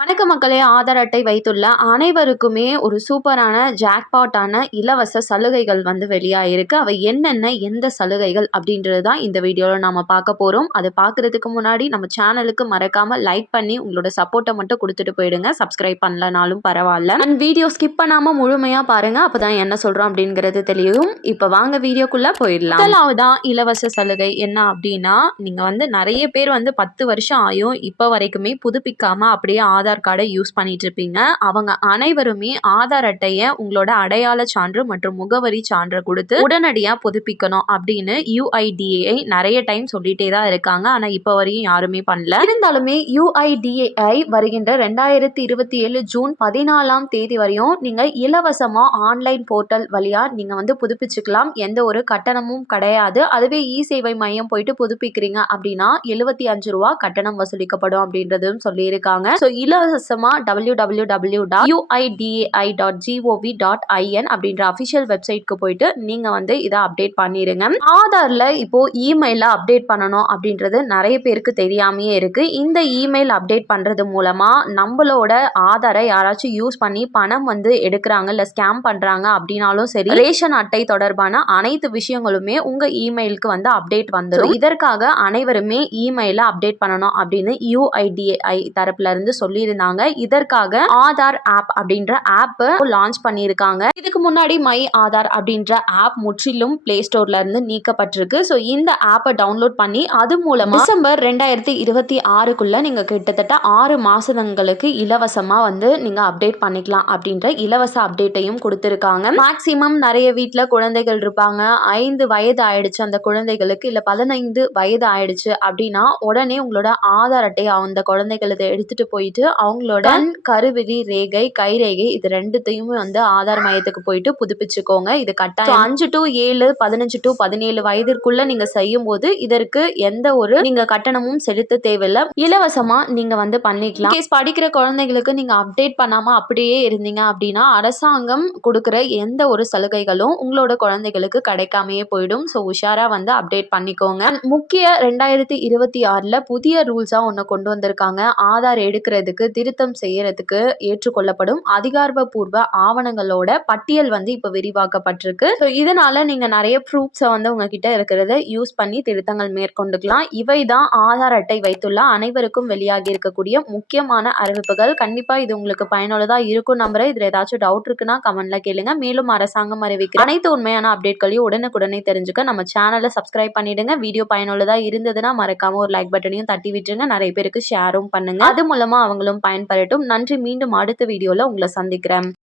வணக்க மக்களே! ஆதார் அட்டை வைத்துள்ள அனைவருக்குமே ஒரு சூப்பரான ஜாக்பாட்டான இலவச சலுகைகள் வந்து வெளியாயிருக்கு. அவை என்னென்ன, எந்த சலுகைகள் அப்படின்றது தான் இந்த வீடியோல நாம பார்க்க போறோம். அது பார்க்குறதுக்கு முன்னாடி நம்ம சேனலுக்கு மறக்காம லைக் பண்ணி உங்களோட சப்போர்ட்ட மட்டும் குடுத்துட்டு போயிடுங்க. சப்ஸ்கிரைப் பண்ணலனாலும் பரவால்ல. அண்ட் வீடியோ ஸ்கிப் பண்ணாம முழுமையா பாருங்க. அப்பதான் என்ன சொல்றோம் அப்படிங்கிறது தெரியும். இப்ப வாங்க வீடியோக்குள்ள போயிடலாம். முதலாவதா இலவச சலுகை என்ன அப்படின்னா, நீங்க வந்து நெறைய பேர் வந்து 10 வருஷம் ஆயும் இப்ப வரைக்குமே புதுப்பிக்காம அப்படியே ஆதார் கார்டை யூஸ் பண்ணிட்டு இருப்பீங்க. அவங்க அனைவருமே ஆதார் அட்டைய உங்களோட அடையாள சான்று மற்றும் முகவரி சான்று கொடுத்து உடனடியா புதுப்பிக்கணும் அப்படின்னு UIDAI நிறைய டைம் சொல்லிட்டே தான் இருக்காங்க. ஆனா இப்ப வரையும் யாருமே பண்ணல. இருந்தாலுமே UIDAI வருகின்ற 2027 ஜூன் 14ஆம் தேதி வரையும் நீங்க இலவசமா ஆன்லைன் போர்ட்டல் வழியா நீங்க வந்து புதுப்பிச்சுக்கலாம். எந்த ஒரு கட்டணமும் கிடையாது. அதுவே சேவை மையம் போயிட்டு புதுப்பிக்கிறீங்க அப்படின்னா 75 ரூபாய் கட்டணம் வசூலிக்கப்படும் அப்படின்றதும் சொல்லியிருக்காங்க. இலவசமா www.uidai.gov.in அப்படின்ற அபிஷியல் வெப்சைட்க்கு போயிட்டு நீங்க வந்து இதை அப்டேட் பண்ணிருங்க. ஆதார்ல இப்போ இமெயில அப்டேட் பண்ணணும் அப்படின்றது நிறைய பேருக்கு தெரியாமையே இருக்கு. இந்த இமெயில் அப்டேட் பண்றது மூலமா நம்மளோட ஆதாரை யாராச்சும் யூஸ் பண்ணி பணம் வந்து எடுக்கிறாங்க இல்ல ஸ்கேம் பண்றாங்க அப்படின்னாலும் சரி, ரேஷன் அட்டை தொடர்பான அனைத்து விஷயங்களுமே உங்க இமெயிலுக்கு வந்து அப்டேட் வந்துடும். இதற்காக அனைவருமே இமெயில அப்டேட் பண்ணணும் அப்படின்னு UIDAI தரப்புல இருந்து சொல்லியிருந்தாங்க. இதற்காக ஆதார் ஆப் அப்படின்ற ஆப் லான்ச் பண்ணியிருக்காங்க. இதுக்கு முன்னாடி மை ஆதார் அப்படின்ற ஆப் முற்றிலும் பிளே ஸ்டோர்ல இருந்து நீக்கப்பட்டிருக்கு. ஸோ இந்த ஆப்பை டவுன்லோட் பண்ணி அது மூலமா டிசம்பர் 2026க்குள்ள நீங்க கிட்டத்தட்ட 6 மாசங்களுக்கு இலவசமா வந்து நீங்க அப்டேட் பண்ணிக்கலாம் அப்படின்ற இலவச அப்டேட்டையும் கொடுத்திருக்காங்க. மேக்சிமம் நிறைய வீட்டுல குழந்தைகள் இருப்பாங்க. 5 வயது ஆயிடுச்சு அந்த குழந்தைகளுக்கு, இல்ல 15 வயது ஆயிடுச்சு அப்படின்னா உடனே உங்களோட ஆதார் அட்டையை அந்த குழந்தைகளுக்கு எடுத்துட்டு போயிட்டு அவங்களோட கருவிழி ரேகை, கை ரேகை இது ரெண்டுத்தையுமே வந்து ஆதார் மையத்துக்கு போயிட்டு புதுப்பிச்சுக்கோங்க. இது கட்டாயம் 5 to 7, 15 to 17 வயதிற்குள்ள நீங்க செய்யும் போது இதற்கு எந்த ஒரு நீங்க கட்டணமும் செலுத்த தேவையில்லை. இலவசமா நீங்க வந்து பண்ணிக்கலாம். படிக்கிற குழந்தைகளுக்கு நீங்க அப்டேட் பண்ணாம அப்படியே இருந்தீங்க அப்படின்னா அரசாங்கம் கொடுக்கிற எந்த ஒரு சலுகைகளும் உங்களோட குழந்தைகளுக்கு கிடைக்காமையே போயிடும். ஸோ உஷாரா வந்து அப்டேட் பண்ணிக்கோங்க. முக்கிய 2026ல புதிய ரூல்ஸா ஒன்று கொண்டு வந்திருக்காங்க. ஆதார் எடுக்கிறதுக்கு திருத்தம் செய்யறதுக்கு ஏற்றுக்கொள்ளப்படும் அதிகாரப்பூர்வ ஆவணங்களோட பட்டியல் வந்து இப்ப விரிவாக்கப்பட்டிருக்கு. இதனால நீங்க நிறைய ப்ரூஃப்ஸை வந்து உங்ககிட்ட இருக்கிறத யூஸ் பண்ணி திருத்தங்கள் மேற்கொண்டுக்கலாம். இவைதான் ஆதார் அட்டை வைத்துள்ள அனைவருக்கும் வெளியாகி இருக்கக்கூடிய முக்கியமான அறிவிப்புகள். கண்டிப்பா இது உங்களுக்கு பயனுள்ளதா இருக்கும் நம்புறேன். இதுல ஏதாச்சும் டவுட் இருக்குன்னா கமெண்ட்ல கேளுங்க. மேலும் அரசாங்கம் அறிவிக்கிற அனைத்து உண்மையான அப்டேட்களையும் உடனுக்குடனே தெரிஞ்சுக்க நம்ம சேனலை சப்ஸ்கிரைப் பண்ணிடுங்க. வீடியோ பயனுள்ளதா இருந்ததுன்னா மறக்காம ஒரு லைக் பட்டனையும் தட்டி விட்டுருங்க. நிறைய பேருக்கு ஷேரும் பண்ணுங்க. அது மூலமா அவங்களும் பயன்பெறட்டும். நன்றி. மீண்டும் அடுத்த வீடியோல உங்களை சந்திக்கிறேன்.